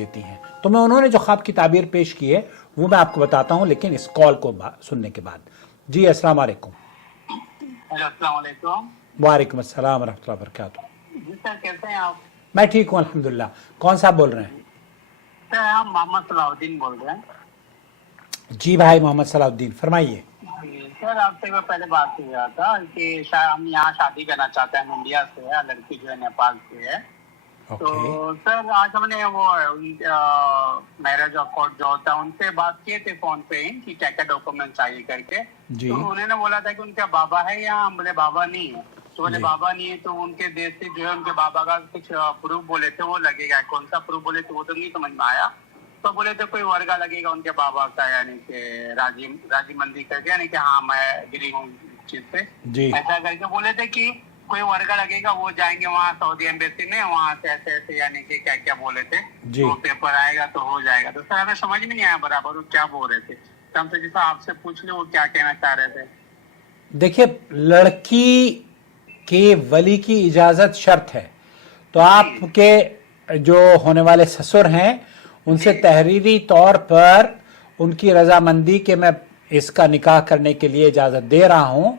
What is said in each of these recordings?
देती हैं। तो मैं उन्होंने जो ख्वाब की ताबीर पेश की है वो मैं आपको बताता हूँ, लेकिन इस कॉल को सुनने के बाद। जी अस्सलाम वालेकुम। अस्सलाम वालेकुम। वालेकुम अस्सलाम रहमतुल्लाहि व बरकातुहू। जी सर, कैसे हैं आप? मैं ठीक हूँ अल्हम्दुलिल्लाह। कौन सा बोल रहे हैं? सर हम मोहम्मद सलाउद्दीन बोल रहे हैं। जी भाई मोहम्मद सलाउद्दीन, फरमाइए। सर आपसे मैं पहले बात कर रहा था कि हम यहाँ शादी करना चाहते हैं, इंडिया से है, लड़की जो है नेपाल से है। तो सर आज हमने वो मैरिज अकॉर्ड जो होता है उनसे बात किए थे फोन पे ही कि क्या क्या डॉक्यूमेंट चाहिए करके। तो उन्होंने बोला था कि उनका बाबा है या हम बोले बाबा नहीं है। तो बोले बाबा नहीं है तो उनके देश से जो है उनके बाबा का कुछ प्रूफ बोले थे वो लगेगा। कौन सा प्रूफ बोले थे वो तो नहीं समझ में आया। तो बोले थे कोई वर्गा लगेगा उनके बाबा का, यानी कि राजी मंदी करके, यानी कि हाँ मैं एग्री हूँ चीज से, ऐसा करके बोले थे कि कोई वर्गा लगेगा वो जाएंगे वहाँ सऊदी एम्बेसी में, वहाँ से ऐसे ऐसे यानी कि क्या क्या बोले थे, वो पेपर आएगा तो हो जाएगा। तो सर हमें समझ में नहीं आया बराबर वो क्या बोल रहे थे। तो हमसे जैसा आपसे पूछ ले वो क्या कहना चाह रहे थे। देखिए, लड़की के वली की इजाजत शर्त है, तो आपके जो होने वाले ससुर हैं उनसे तहरीरी तौर पर उनकी रजामंदी के मैं इसका निकाह करने के लिए इजाजत दे रहा हूं,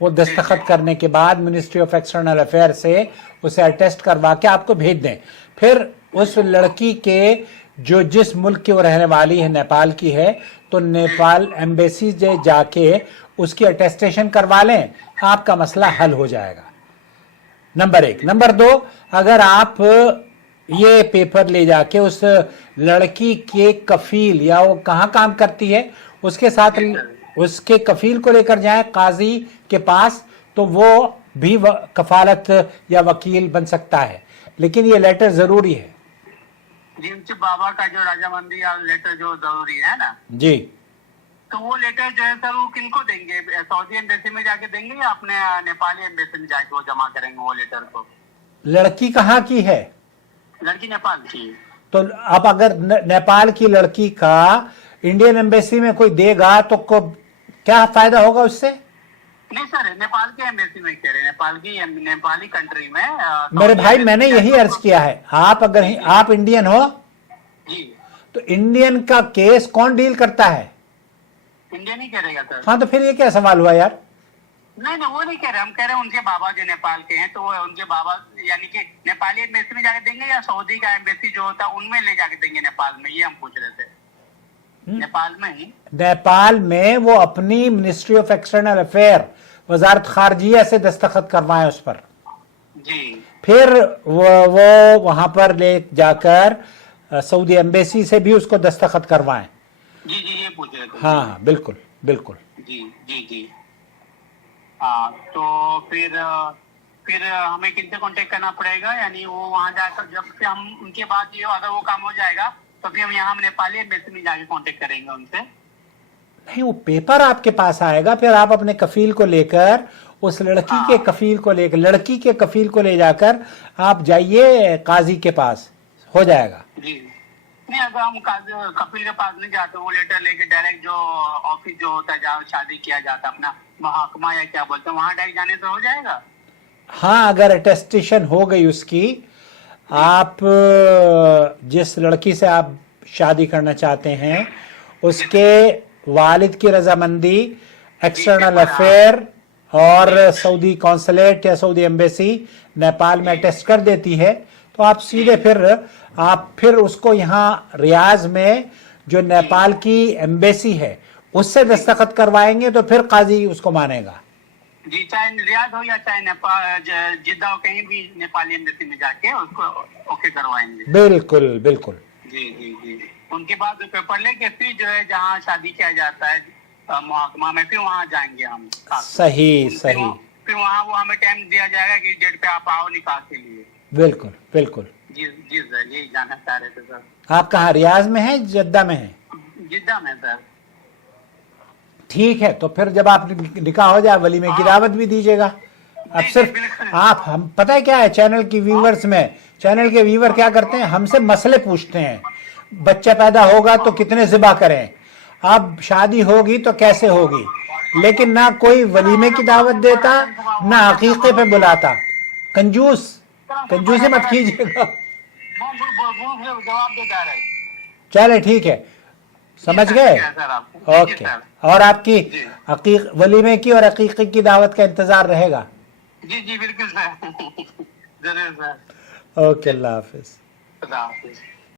वो दस्तखत करने के बाद मिनिस्ट्री ऑफ एक्सटर्नल अफेयर से उसे अटेस्ट करवा के आपको भेज दें। फिर उस लड़की के जो जिस मुल्क की वो रहने वाली है, नेपाल की है, तो नेपाल एम्बेसी जाके उसकी अटेस्टेशन करवा लें, आपका मसला हल हो जाएगा। नंबर 1। नंबर 2, अगर आप ये पेपर ले जाके उस लड़की के कफील या वो कहाँ काम करती है उसके साथ उसके कफील को लेकर जाएं काजी के पास, तो वो भी कफालत या वकील बन सकता है, लेकिन ये लेटर जरूरी है। जी, उनके बाबा का जो राजामंदी या लेटर जो जरूरी है ना जी, तो वो लेटर जो है सर वो किनको देंगे? सऊदी एम्बेसी में जाके देंगे या अपने नेपाली एम्बेसी में जाके वो जमा करेंगे वो लेटर को? लड़की कहाँ की है? लड़की नेपाल की। तो अब अगर नेपाल की लड़की का इंडियन एम्बेसी में कोई देगा तो क्या फायदा होगा उससे? नहीं सर, नेपाल के एम्बेसी में कह रहे हैं, नेपाली कंट्री में। मेरे भाई मैंने यही अर्ज किया है, आप अगर आप इंडियन हो जी तो इंडियन का केस कौन डील करता है? इंडियन ही करेगा सर। हाँ, तो फिर ये क्या सवाल हुआ यार? नहीं वो नहीं कह रहे, हम कह रहे हैं उनके बाबा जो नेपाल के हैं, तो वो उनके बाबा यानी कि नेपाली एम्बेसी में जाके देंगे या सऊदी का एम्बेसी जो होता है उनमें ले जाके देंगे नेपाल में, ये हम पूछ रहे थे। नेपाल में ही? नेपाल में वो अपनी मिनिस्ट्री ऑफ एक्सटर्नल अफेयर, वजारत खारजिया से दस्तखत करवाएं उस पर जी। फिर वो वहां पर ले जाकर सऊदी एम्बेसी से भी उसको दस्तखत करवाएं। जी ये पूछ रहे थे। हाँ बिल्कुल बिल्कुल। जी हाँ, तो फिर हमें किनसे कांटेक्ट करना पड़ेगा? यानी वो वहाँ जाकर जब से हम उनके बाद ये अगर वो काम हो जाएगा तो फिर हम यहाँ नेपाली एम्बेसी में जाके कांटेक्ट करेंगे उनसे? नहीं, वो पेपर आपके पास आएगा, फिर आप अपने कफील को लेकर उस लड़की के कफील को लेकर लड़की के कफील को ले जाकर आप जाइए काजी के पास, हो जाएगा। जी नहीं, अगर हम कफील के पास नहीं जाते, वो लेटर लेके डायरेक्ट जो ऑफिस जो होता है जहाँ शादी किया जाता है अपना महकमा या क्या बोलते हैं वहां डायरेक्ट जाने से हो जाएगा? हाँ, अगर अटेस्टेशन हो गई उसकी, आप जिस लड़की से आप शादी करना चाहते हैं उसके वालिद की रजामंदी एक्सटर्नल अफेयर और सऊदी कौंसलेट या सऊदी एम्बेसी नेपाल में अटेस्ट कर देती है, तो आप सीधे फिर उसको यहाँ रियाज में जो नेपाल की एम्बेसी है उससे दस्तखत करवाएंगे, तो फिर काजी उसको मानेगा। जी, चाहे रियाद हो या चाहे नेपाल जिद्दा हो, कहीं भी नेपाली एम्बेसी में जाके उसको ओके करवाएंगे। बिल्कुल बिल्कुल। जी उनके बाद पेपर लेके फिर जो है जहाँ शादी किया जाता है महकमा में, फिर वहाँ जाएंगे हम। सही। फिर वहाँ वो हमें टाइम दिया जाएगा कि डेट पे आप आओ निकाह के लिए। बिल्कुल। जी सर, यही जानना चाह रहे थे सर। आप कहाँ, रियाज में है जिद्दा में है? जिद्दा में सर। ठीक है, तो फिर जब आप निकाह हो जाए वली में गिरावत भी दीजिएगा। अब सिर्फ आप, हम पता है क्या है, चैनल की व्यूवर्स में, चैनल के व्यूवर क्या करते हैं, हमसे मसले पूछते हैं, बच्चा पैदा होगा तो कितने ज़िबा करें, अब शादी होगी तो कैसे होगी, लेकिन ना कोई वलीमे की दावत देता ना अकीक़े पे बुलाता। कंजूसी मत कीजिएगा। वो जवाब दे जा रहे हैं। चले ठीक है, समझ जी, गए। ठीक है सर, आपको जी, ओके, सर। और आपकी जी। अकीक वलीमे की और अकीक़े की दावत का इंतजार रहेगा। जी जी बिल्कुल सर। जरूर सर। ओके, अल्लाह हाफिज। खुदा हाफिज।